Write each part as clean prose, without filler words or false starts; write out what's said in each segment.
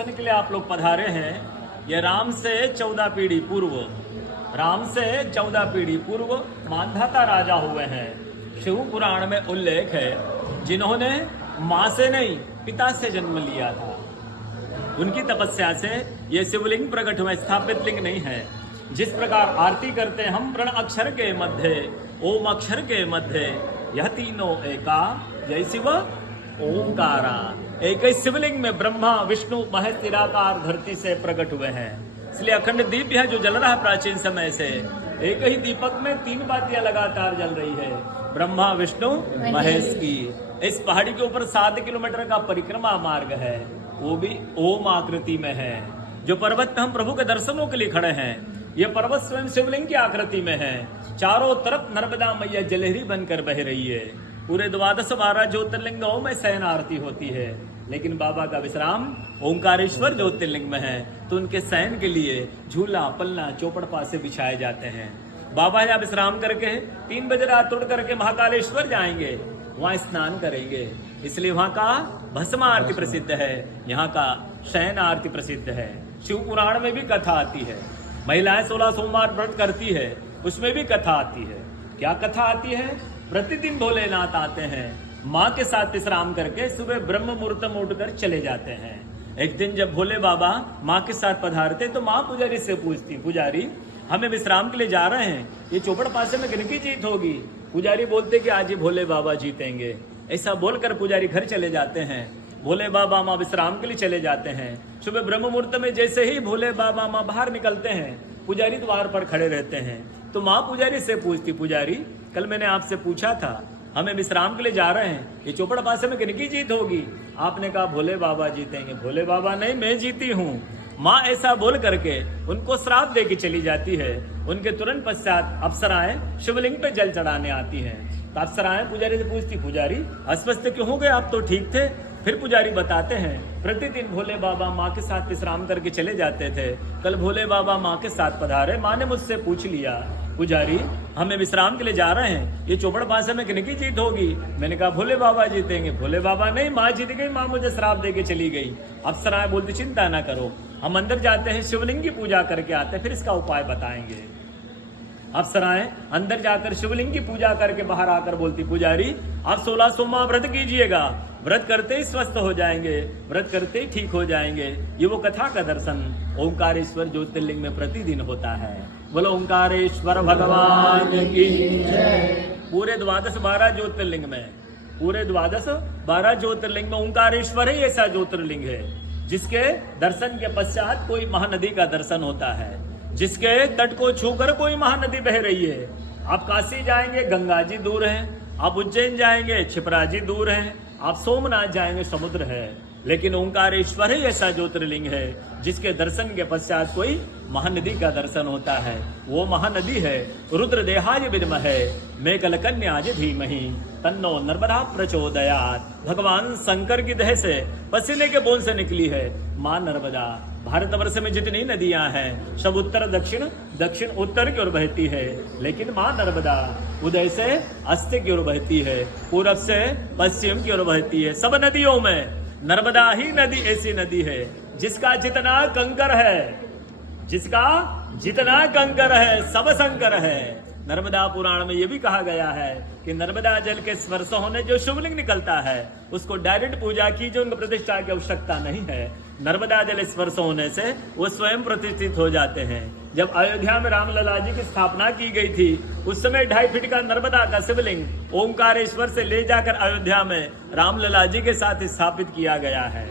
दर्शन के लिए आप लोग पधारे हैं। ये राम से 14 पीढ़ी पूर्व, राम से 14 पीढ़ी पूर्व मांधाता राजा हुए हैं। शिव पुराण में उल्लेख है जिन्होंने मां से नहीं पिता से जन्म लिया था। उनकी तपस्या से ये शिवलिंग प्रकट हुआ, स्थापित लिंग नहीं है। जिस प्रकार आरती करते हैं हम प्रण अक्षर के मध्य ओम अक्षर के मध्य, यह तीनों एका जय शिव ओंकारा। एक ही शिवलिंग में ब्रह्मा विष्णु महेश निराकार धरती से प्रकट हुए हैं। इसलिए अखंड दीप है जो जल रहा है प्राचीन समय से। एक ही दीपक में 3 बातियां लगातार जल रही है, ब्रह्मा विष्णु महेश की। इस पहाड़ी के ऊपर 7 किलोमीटर का परिक्रमा मार्ग है, वो भी ओम आकृति में है। जो पर्वत हम प्रभु के दर्शनों के लिए खड़े हैं, ये पर्वत स्वयं शिवलिंग की आकृति में है। चारों तरफ नर्मदा मैया जलहरी बनकर बह रही है। पूरे 12 ज्योतिर्लिंगों में शयन आरती होती है, लेकिन बाबा का विश्राम ओंकारेश्वर ज्योतिर्लिंग में है, तो उनके शयन के लिए झूला पलना चौपड़ पासे बिछाए जाते हैं। बाबा यहाँ विश्राम करके 3 बजे रात उड़ करके महाकालेश्वर जाएंगे, वहां स्नान करेंगे। इसलिए वहां का भस्म आरती प्रसिद्ध है, यहाँ का शयन आरती प्रसिद्ध है। शिव पुराण में भी कथा आती है। महिलाएं 16 सोमवार व्रत करती है, उसमें भी कथा आती है। क्या कथा आती है? प्रतिदिन भोलेनाथ आते हैं, माँ के साथ विश्राम करके सुबह ब्रह्म मुहूर्त में उठकर चले जाते हैं। एक दिन जब भोले बाबा माँ के साथ पधारते तो माँ पुजारी से पूछती, पुजारी हमें विश्राम के लिए जा रहे हैं, ये चौपड़ पासे में किनकी जीत होगी? पुजारी बोलते कि आज ही भोले बाबा जीतेंगे। ऐसा बोलकर पुजारी घर चले जाते हैं। भोले बाबा माँ विश्राम के लिए चले जाते हैं। सुबह ब्रह्म मुहूर्त में जैसे ही भोले बाबा माँ बाहर निकलते हैं, पुजारी द्वार पर खड़े रहते हैं। तो माँ पुजारी से पूछती, पुजारी कल मैंने आपसे पूछा था हमें विश्राम के लिए जा रहे हैं, ये चौपड़ पासे में किनकी जीत होगी? आपने कहा भोले बाबा जीतेंगे। भोले बाबा नहीं, मैं जीती हूँ। माँ ऐसा बोल करके उनको श्राप दे के चली जाती है। उनके तुरंत पश्चात अप्सराएं शिवलिंग पे जल चढ़ाने आती हैं। तो अप्सराएं पुजारी से पूछती, पुजारी अस्वस्थ क्यों हो गए, आप तो ठीक थे। फिर पुजारी बताते हैं प्रतिदिन भोले बाबा माँ के साथ विश्राम करके चले जाते थे। कल भोले बाबा माँ के साथ पधारे। माँ ने मुझसे पूछ लिया, पुजारी हमें विश्राम के लिए जा रहे हैं, ये चौपड़ पासे में किनकी जीत होगी? मैंने कहा भोले बाबा जीतेंगे। भोले बाबा नहीं, माँ जीत गई, माँ मुझे श्राप दे के चली गई। अप्सराएं बोलती, चिंता ना करो, हम अंदर जाते हैं, शिवलिंग की पूजा करके आते हैं, फिर इसका उपाय बताएंगे। अप्सराएं अंदर जाकर शिवलिंग की पूजा करके बाहर आकर बोलती, पुजारी आप 16 सोमवार व्रत कीजिएगा, व्रत करते ही स्वस्थ हो जाएंगे, व्रत करते ही ठीक हो जाएंगे। ये वो कथा का दर्शन ओंकारेश्वर ज्योतिर्लिंग में प्रतिदिन होता है। बोलो ओंकारेश्वर भगवान की। पूरे 12 ज्योतिर्लिंग में, पूरे 12 ज्योतिर्लिंग में ओंकारेश्वर ही ऐसा ज्योतिर्लिंग है जिसके दर्शन के पश्चात कोई महानदी का दर्शन होता है, जिसके तट को छूकर कोई महानदी बह रही है। आप काशी जाएंगे, गंगा जी दूर है। आप उज्जैन जाएंगे, क्षिप्रा जी दूर है। आप सोमनाथ जाएंगे, समुद्र है। लेकिन ओंकारेश्वर ही ऐसा ज्योतिर्लिंग है जिसके दर्शन के पश्चात कोई महानदी का दर्शन होता है। वो महानदी है रुद्रदेहाय विद्महे मेघलकन्याय धीमहि तन्नो नर्मदा प्रचोदयात्। भगवान शंकर की देह से पसीने के बूंद से निकली है माँ नर्मदा। भारतवर्ष में जितनी नदियां हैं सब उत्तर दक्षिण, दक्षिण उत्तर की ओर बहती है, लेकिन माँ नर्मदा उदय से अस्त की ओर बहती है, पूरब से पश्चिम की ओर बहती है। सब नदियों में नर्मदा ही नदी ऐसी नदी है जिसका जितना कंकर है, जिसका जितना कंकर है सब शंकर है। नर्मदा पुराण में यह भी कहा गया है कि नर्मदा जल के स्पर्श होने जो शिवलिंग निकलता है उसको डायरेक्ट पूजा कीजिए, उनको प्रतिष्ठा की आवश्यकता नहीं है। नर्मदा जल स्पर्श होने से वो स्वयं प्रतिष्ठित हो जाते हैं। जब अयोध्या में रामलला जी की स्थापना की गई थी उस समय 2.5 फीट का नर्मदा का शिवलिंग ओंकारेश्वर से ले जाकर अयोध्या में रामलला जी के साथ स्थापित किया गया है।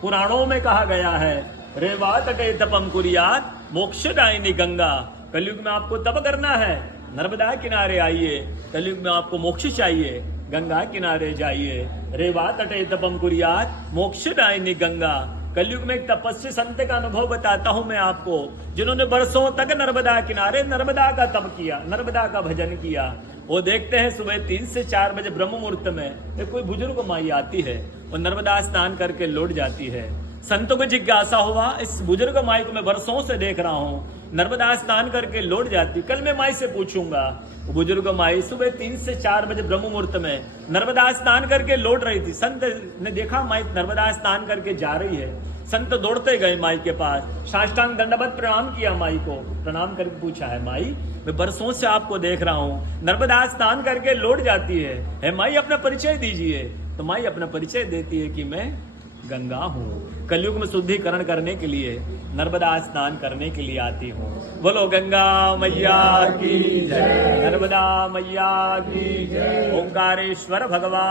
पुराणों में कहा गया है रेवा तटे तपम कुरियात मोक्षदायिनी गंगा। कलयुग में आपको तप करना है, नर्मदा किनारे आइए। कलयुग में आपको मोक्ष चाहिए, गंगा किनारे जाइए। रेवा तटे तपम कुरियात मोक्षदायिनी गंगा। कलयुग में एक तपस्वी संत का अनुभव बताता हूं मैं आपको, जिन्होंने बरसों तक नर्मदा किनारे नर्मदा का तप किया, नर्मदा का भजन किया। वो देखते हैं सुबह 3 से 4 बजे ब्रह्म मुहूर्त में कोई बुजुर्ग माई आती है, वो नर्मदा स्नान करके लौट जाती है। संतों को जिज्ञासा हुआ, इस बुजुर्ग माई को मैं वर्षों से देख रहा हूँ, नर्मदा स्नान करके लौट जाती, कल मैं माई से पूछूंगा। वो बुजुर्ग माई सुबह 3 से 4 बजे ब्रह्म मुहूर्त में नर्मदा स्नान करके लौट रही थी। संत ने देखा माई नर्मदा स्नान करके जा रही है, संत दौड़ते गए माई के पास, साष्टांग दंडवत प्रणाम किया माई को, प्रणाम करके पूछा है माई मैं बरसों से आपको देख रहा हूं, नर्मदा स्नान करके लौट जाती है माई अपना परिचय दीजिए। तो माई अपना परिचय देती है कि मैं गंगा हूं, कलयुग में शुद्धिकरण करने के लिए नर्मदा स्नान करने के लिए आती हूँ। बोलो गंगा मैया की जय, नर्मदा मैया की जय, ओंकारेश्वर भगवान।